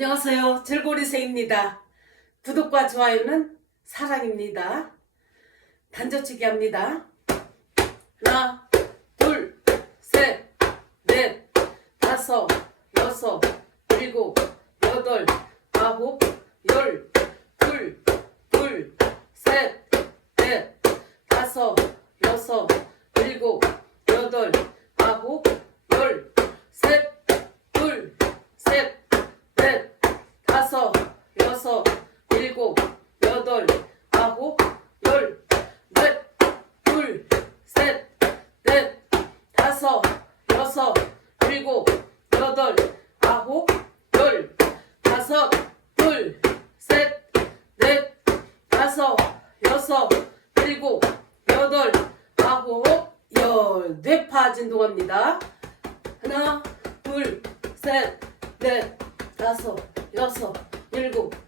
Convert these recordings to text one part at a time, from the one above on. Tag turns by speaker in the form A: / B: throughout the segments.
A: 안녕하세요. 즐고리새입니다. 구독과 좋아요는 사랑입니다. 단저치기 합니다. 하나, 둘, 셋, 넷, 다섯, 여섯, 일곱, 여덟, 아홉, 열, 둘, 둘, 셋, 넷, 다섯, 여섯, 일곱, 여덟, 여섯, 일곱, 여덟, 아홉, 열, 넷, 둘, 셋, 넷, 다섯, 여섯, 일곱, 여덟, 아홉, 열, 다섯, 둘, 셋, 넷, 다섯, 여섯, 일곱, 여덟, 아홉, 열. 뇌파 진동합니다. 하나, 둘, 셋, 넷, 다섯, 여섯, 일곱,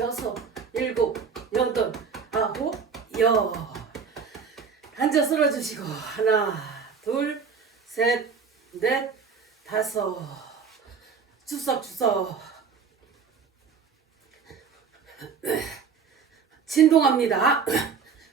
A: 여섯, 일곱, 여덟, 아홉, 열. 앉아 쓸어주시고 하나, 둘, 셋, 넷, 다섯. 주석 주석. 진동합니다.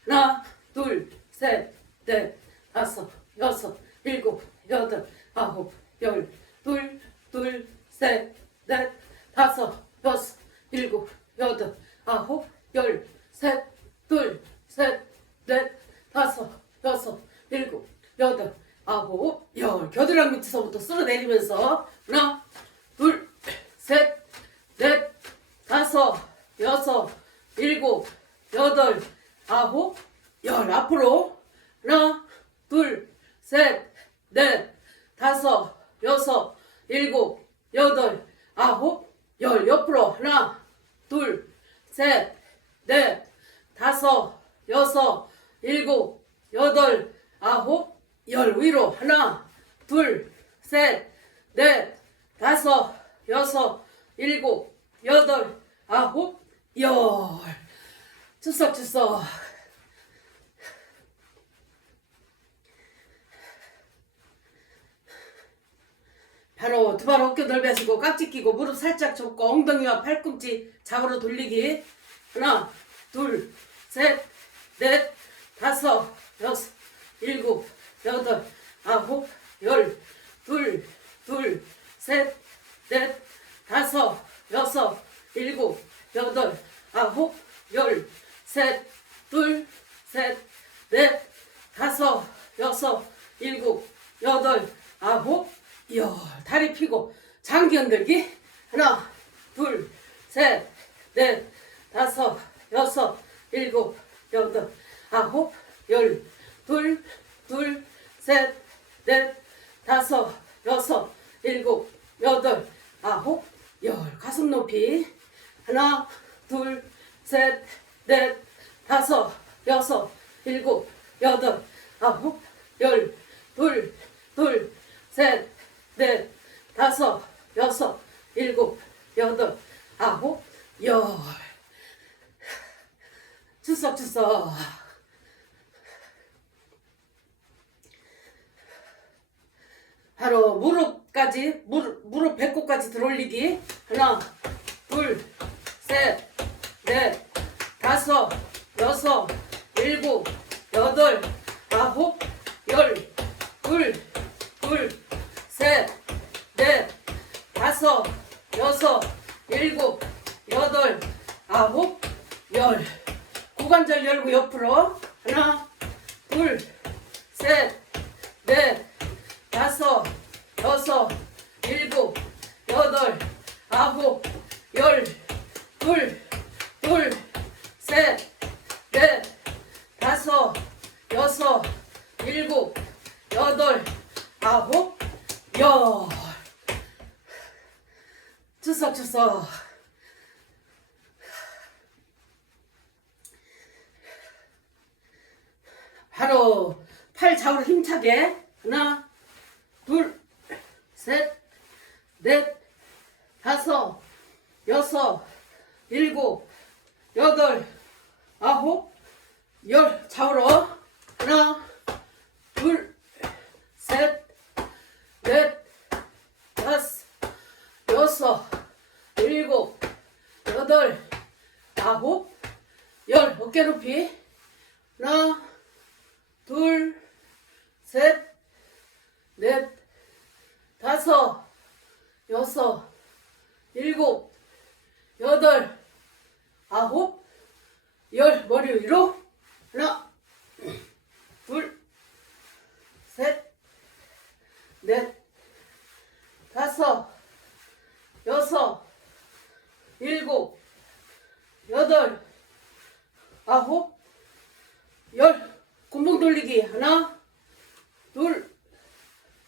A: 하나, 둘, 셋, 넷, 다섯, 여섯, 일곱, 여덟, 아홉, 열, 둘, 둘, 셋, 넷, 다섯, 여섯, 일곱, 여덟, 아홉, 열, 셋, 둘, 셋, 넷, 다섯, 여섯, 일곱, 여덟, 아홉, 열. 겨드랑이 밑에서부터 쓸어내리면서 하나, 둘, 셋, 넷, 다섯, 여섯, 일곱, 여덟, 아홉, 열. 앞으로 하나, 둘, 셋, 넷, 다섯, 여섯, 일곱, 여덟, 아홉, 열. 옆으로 하나, 둘, 셋, 넷, 다섯, 여섯, 일곱, 여덟, 아홉, 열. 위로 하나, 둘, 셋, 넷, 다섯, 여섯, 일곱, 여덟, 아홉, 열. 주석주석. 바로 두 발 어깨 넓혀주고 깍지 끼고 무릎 살짝 접고 엉덩이와 팔꿈치 좌우로 돌리기. 하나 둘셋넷 다섯 여섯 일곱 여덟 아홉 열둘둘셋넷 다섯 여섯 일곱 여덟 아홉 열 셋 둘 셋 넷 다섯 여섯 일곱 여덟 아홉 열. 다리 펴고 장기 흔들기. 하나 둘 셋 넷 다섯 여섯 일곱 여덟 아홉 열 둘 둘 셋 넷 다섯 여섯 일곱 여덟 아홉 열. 가슴 높이. 하나 둘 셋 넷 다섯 여섯 일곱 여덟 아홉 열 둘 둘 셋 넷 다섯 여섯 일곱 여덟 아홉 열. 주석주석. 바로 무릎까지 무릎, 무릎 배꼽까지 들어올리기. 하나 둘 셋 넷 다섯 여섯 일곱 여덟 아홉 열 둘 둘 셋 넷 다섯 여섯 일곱 여덟 아홉 열. 고관절 열고 옆으로. 하나 둘 셋 넷 다섯 여섯 일곱 여덟 아홉 열 둘 둘셋넷 다섯, 여섯, 일곱, 여덟, 아홉, 열. 추석추석. 바로 팔 좌우로 힘차게. 하나, 둘, 셋, 넷, 다섯, 여섯, 일곱, 넷 다섯 여섯 일곱 여덟 아홉 열. 머리 위로. 하나 둘 셋 넷 다섯 여섯 일곱 여덟 아홉 열. 곰봉 돌리기. 하나 둘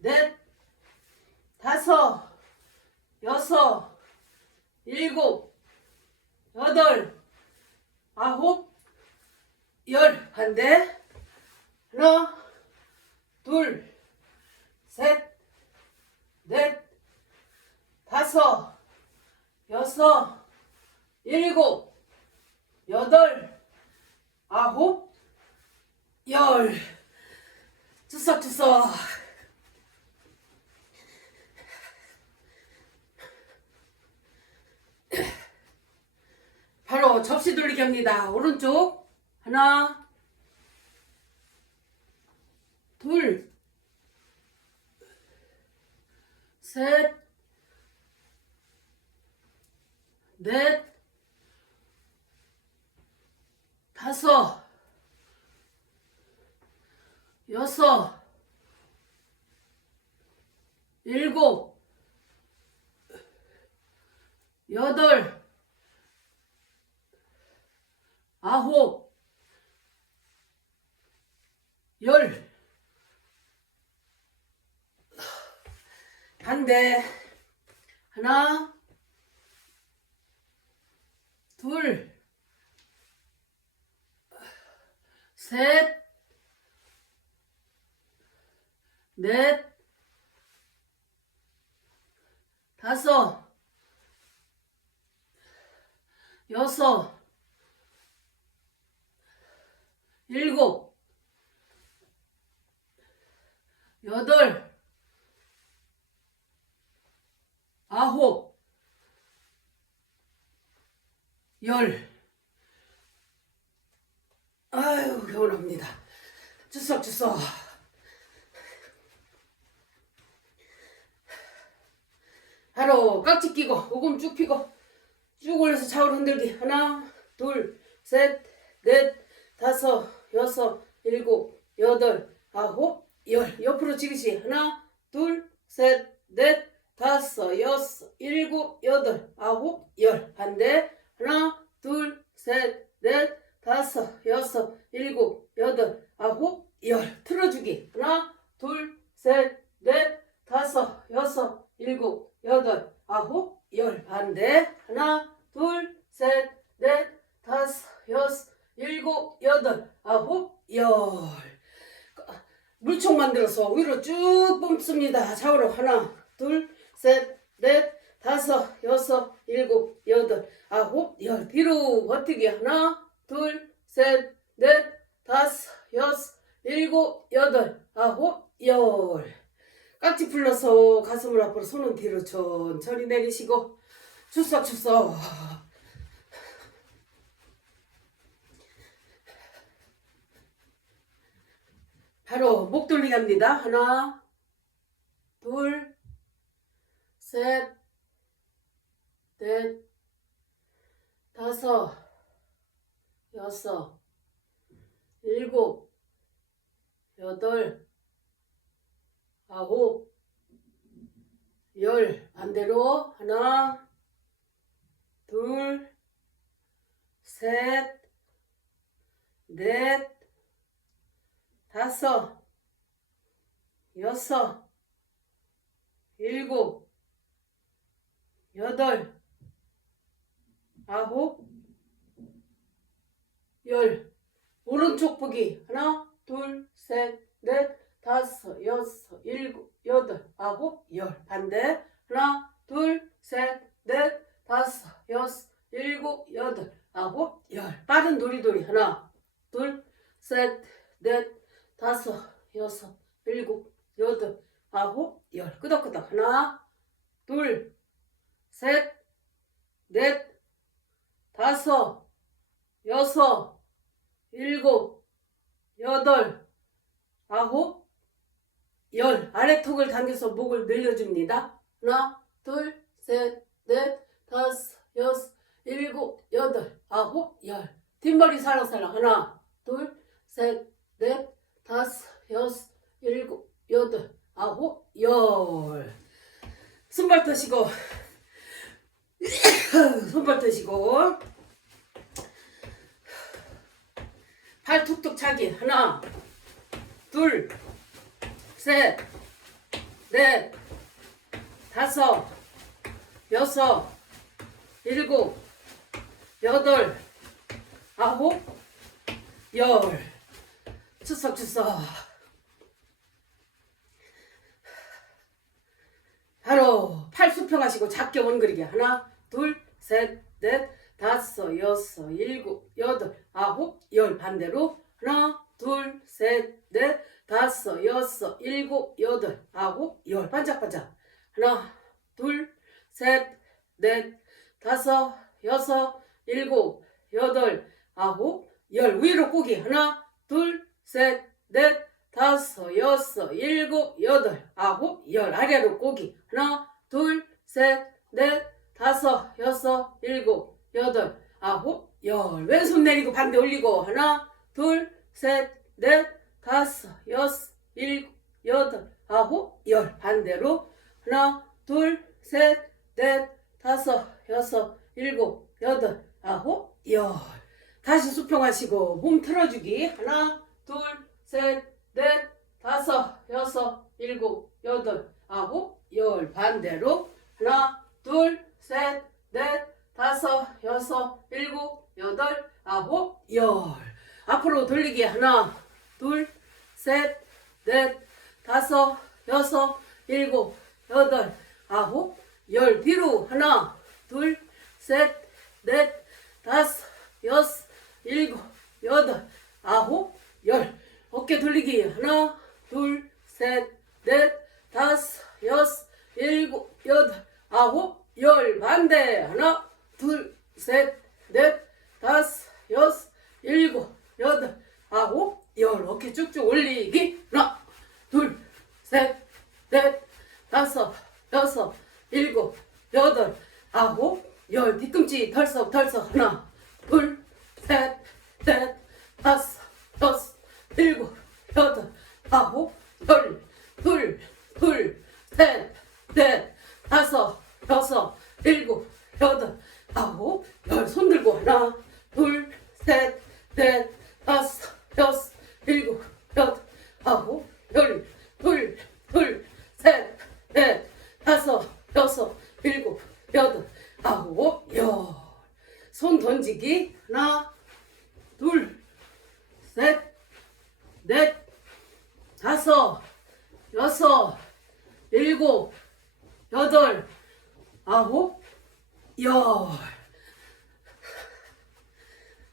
A: 넷 다섯 여섯 일곱 여덟 아홉 열. 반대. 하나 둘 셋 넷 다섯 여섯 일곱 여덟 아홉 열. 주석주석 바로 접시 돌리기 합니다. 오른쪽. 하나. 둘. 셋, 넷, 다섯, 여섯, 일곱, 여덟, 아홉, 열. 반대. 하나, 둘, 셋, 넷, 다섯, 여섯, 일곱, 여덟, 아홉, 열. 아유, 개운합니다. 주석주석. 바로 깍지 끼고, 오금 쭉 피고, 쭉 올려서 좌우로 흔들기. 하나, 둘, 셋, 넷, 다섯, 여섯, 일곱, 여덟, 아홉, 열. 옆으로 지그시. 하나, 둘, 셋, 넷, 다섯, 여섯, 일곱, 여덟, 아홉, 열. 반대. 하나, 둘, 셋, 넷, 다섯, 여섯, 일곱, 여덟, 아홉, 열. 틀어주기. 하나, 둘, 셋, 넷, 다섯, 여섯, 일곱, 여덟, 아홉, 열. 반대. 하나, 둘, 셋, 넷, 다섯, 여섯, 일곱, 여덟, 아홉, 열. 물총 만들어서 위로 쭉 뿜습니다. 좌우로 하나, 둘, 셋, 넷, 다섯, 여섯, 일곱, 여덟, 아홉, 열. 뒤로 버티기 하나, 둘, 셋, 넷, 다섯, 여섯, 일곱, 여덟, 아홉, 열. 깍지 풀러서 가슴을 앞으로 손은 뒤로 천천히 내리시고 출석출석. 바로 목 돌리기 합니다. 하나, 둘, 셋, 넷, 다섯, 여섯, 일곱, 여덟, 아홉, 열. 반대로 하나, 둘, 셋, 넷, 다섯, 여섯, 일곱, 여덟, 아홉, 열. 오른쪽 보기. 하나, 둘, 셋, 넷, 다섯, 여섯, 일곱, 여덟, 아홉, 열. 반대. 하나, 둘, 셋, 넷, 다섯, 여섯, 일곱, 여덟, 아홉, 열. 빠른 도리도리. 하나, 둘, 셋, 넷, 다섯, 여섯, 일곱, 여덟, 아홉, 열. 끄덕끄덕. 하나, 둘, 셋, 넷, 다섯, 여섯, 일곱, 여덟, 아홉, 열. 아래 턱을 당겨서 목을 늘려줍니다. 하나, 둘, 셋, 넷, 다섯, 여섯, 일곱, 여덟, 아홉, 열. 뒷머리 살랑살랑. 하나, 둘, 셋, 넷, 다섯, 여섯, 일곱, 여덟, 아홉, 열. 손발 터 시고, 손발 터시고, 팔 툭툭 차기. 하나, 둘, 셋, 넷, 다섯, 여섯, 일곱, 여덟, 아홉, 열. 추석추석. 바로 팔 수평하시고 작게 원그리기. 하나, 둘, 셋, 넷, 다섯, 여섯, 일곱, 여덟, 아홉, 열. 반대로 하나, 둘, 셋, 넷, 다섯, 여섯, 일곱, 여덟, 아홉, 열. 반짝반짝. 하나, 둘, 셋, 넷, 다섯, 여섯, 일곱, 여덟, 아홉, 열. 위로 꼬기. 하나, 둘, 셋, 넷, 다섯, 여섯, 일곱, 여덟, 아홉, 열. 아래로 꼬기. 하나, 둘, 셋, 넷, 다섯, 여섯, 일곱, 여덟, 아홉, 열. 왼손 내리고 반대 올리고. 하나, 둘, 셋, 넷, 다섯, 여섯, 일곱, 여덟, 아홉, 열. 반대로. 하나, 둘, 셋, 넷, 다섯, 여섯, 일곱, 여덟, 아홉, 열. 다시 수평하시고 몸 틀어주기. 하나, 둘, 셋, 넷, 다섯, 여섯, 일곱, 여덟, 아홉, 열. 반대로 하나, 둘, 셋, 넷, 다섯, 여섯, 일곱, 여덟, 아홉, 열. 앞으로 돌리기. 하나, 둘, 셋, 넷, 다섯, 여섯, 일곱, 여덟, 아홉, 열. 뒤로 하나, 둘, 셋, 넷, 다섯, 여섯, 일곱, 여덟, 아홉, 열. 어깨 돌리기. 하나, 둘, 셋, 넷, 다섯, 여섯, 일곱, 여덟, 아홉, 열. 반대. 하나, 둘, 셋, 넷, 다섯, 여섯, 일곱, 여덟, 아홉, 열. 어깨 쭉쭉 올리기. 하나, 둘, 셋, 넷, 다섯, 여섯, 일곱, 여덟, 아홉, 열. 뒤꿈치 덜썩 덜썩. 하나, 둘, 셋, 넷, 다섯, 여섯, 일곱, 여덟, 아홉, 열. 둘, 둘, 셋, 넷, 다섯, 여섯, 일곱, 여덟, 아홉, 열. 손 들고 하나, 둘, 셋, 넷, 다섯, 여섯, 일곱, 여덟, 아홉, 열. 둘, 둘, 셋, 넷, 다섯, 여섯, 일곱, 여덟, 아홉, 열. 손 던지기. 하나, 둘, 셋, 넷, 다섯, 여섯, 일곱, 여덟, 아홉, 열.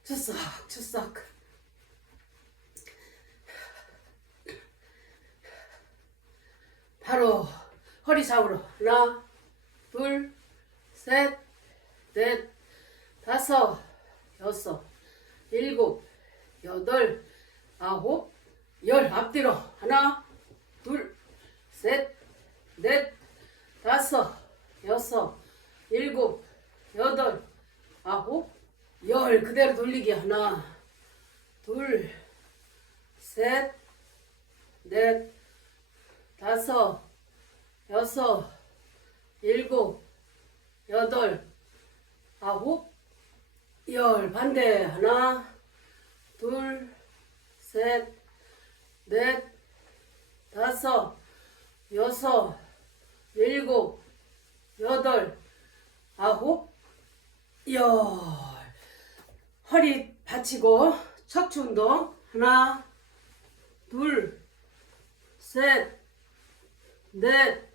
A: 추석, 추석. 바로 허리 잡으러. 하나, 둘, 셋, 넷, 다섯, 여섯, 일곱, 여덟, 아홉, 열. 앞뒤로. 하나, 둘, 셋, 넷, 다섯, 여섯, 일곱, 여덟, 아홉, 열. 그대로 돌리기. 하나, 둘, 셋, 넷, 다섯, 여섯, 일곱, 여덟, 아홉, 열. 반대. 하나, 둘, 셋, 넷, 다섯, 여섯, 일곱, 여덟, 아홉, 열. 허리 받치고 척추 운동. 하나, 둘, 셋, 넷,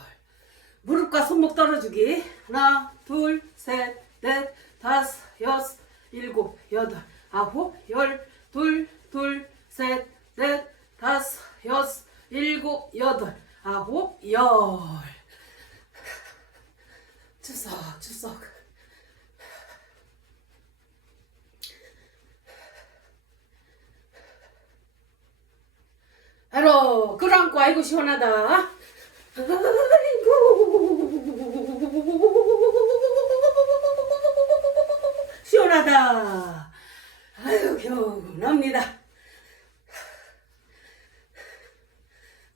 A: 무릎과 손목 떨어주기. 하나, 둘, 셋, 넷, 다섯, 여섯, 일곱, 여덟, 아홉, 열, 둘, 둘, 셋, 넷, 다섯, 여섯, 일곱, 여덟, 아홉, 열. 추석, 추석. 바로 끌어안고 아이고 시원하다. 아이고 시원하다. 아유 개운합니다.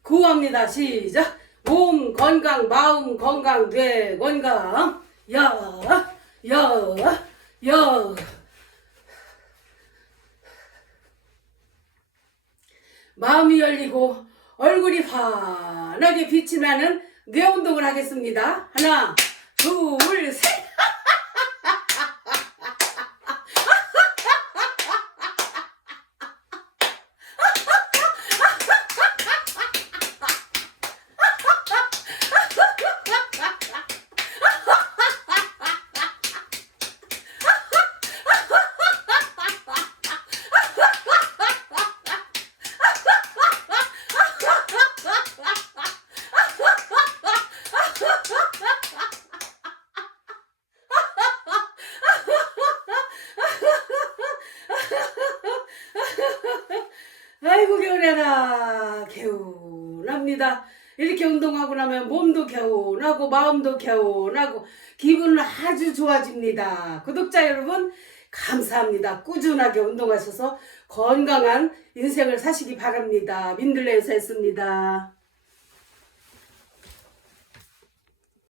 A: 구합니다. 시작. 몸 건강, 마음 건강, 뇌 건강. 야, 야, 야. 마음이 열리고 얼굴이 환하게 빛이 나는 뇌 운동을 하겠습니다. 하나, 둘, 셋. 개운합니다. 이렇게 운동하고 나면 몸도 개운하고 마음도 개운하고 기분은 아주 좋아집니다. 구독자 여러분 감사합니다. 꾸준하게 운동하셔서 건강한 인생을 사시기 바랍니다. 민들레에서 했습니다.